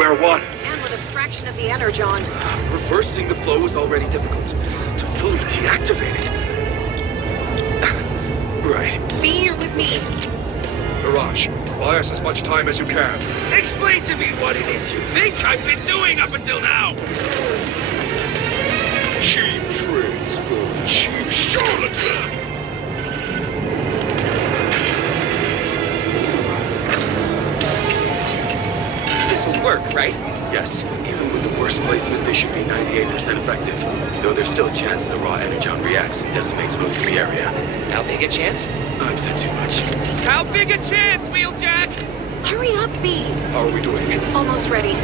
Where one? And with a fraction of the energon. Reversing the flow is already difficult. To fully deactivate it. Right. Be here with me. Mirage, buy us as much time as you can. Explain to me what it is you think I've been doing up until now! Cheap tricks for a cheap charlatan. This'll work, right? Yes, even with the worst placement, they should be 98% effective. Though there's still a chance the raw energon reacts and decimates most of the area. How big a chance? I've said too much. How big a chance, Wheeljack? Hurry up, B. How are we doing? Almost ready.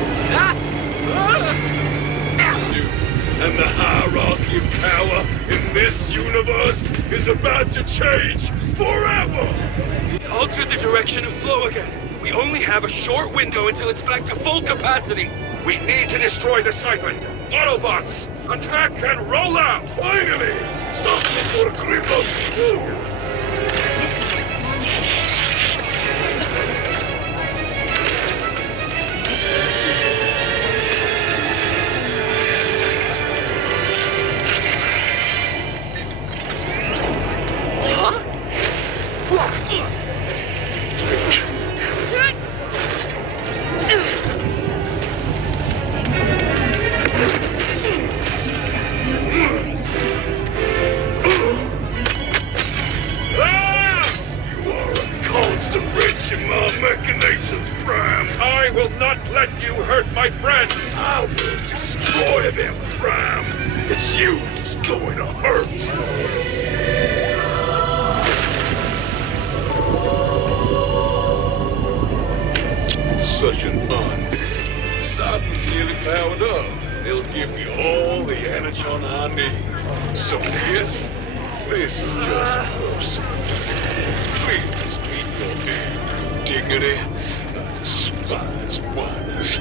And the hierarchy of power in this universe is about to change forever! It's altered the direction of flow again. We only have a short window until it's back to full capacity. We need to destroy the siphon. Autobots, attack and roll out! Finally! Something for Grimlock's fool! I will not let you hurt my friends! I will destroy them, Prime! It's you who's going to hurt! Such an Cypher's nearly powered up. It'll give me all the energon I need. So this is just personal. Please meet your aim, dignity. I despise whiners.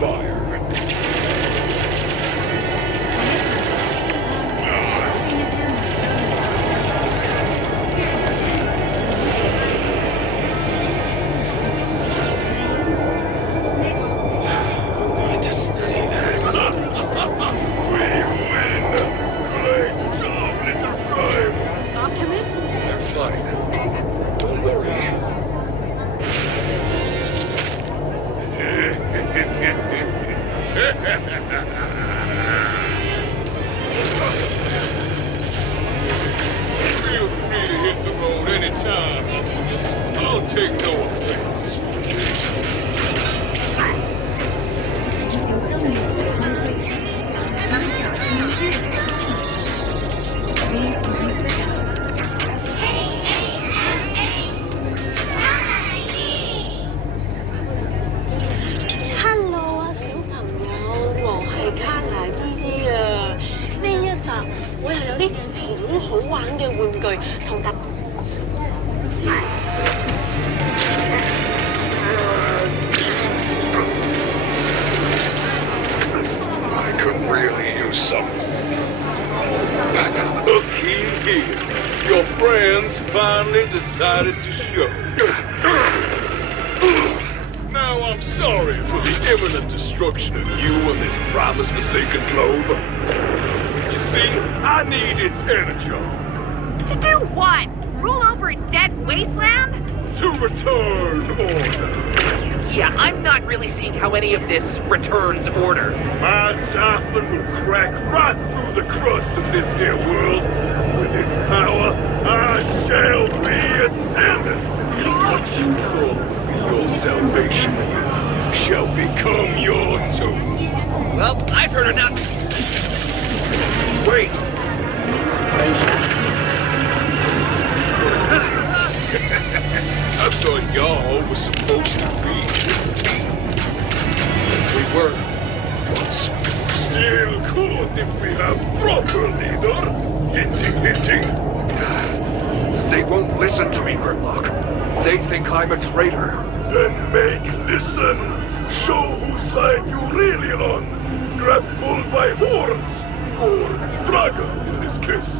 Fire. Feel free to hit the road anytime, Optimus. I'll take no offense. Hello 啊，小朋友，我係卡娜姨姨啊。呢一集我又有啲好玩嘅玩具同大。I could really use some. Looky here. Your friends finally decided to show. Now I'm sorry for the imminent destruction of you and this promised forsaken globe. You see, I need its energon. To do what? Rule over a dead wasteland? To return order. Yeah, I'm not really seeing how any of this returns order. My siphon will crack right through the crust of this here world. With its power, I shall be ascendant. What you thought would be your salvation shall become your doom. Well, I've heard enough. Wait. I thought y'all was supposed to be. We were. Once. Still could if we have proper leader. Hinting. They won't listen to me, Grimlock. They think I'm a traitor. Then make listen. Show whose side you really on. grabbed bull by horns, or dragon in this case.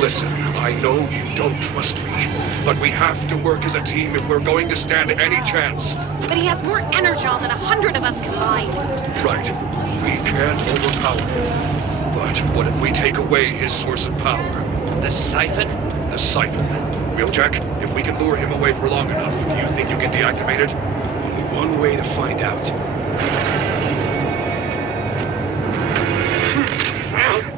Listen, I know you don't trust me, but we have to work as a team if we're going to stand any chance. But he has more energon than 100 of us combined. Right. We can't overpower him. But what if we take away his source of power? The siphon? The siphon. Wheeljack, if we can lure him away for long enough, do you think you can deactivate it? Only one way to find out.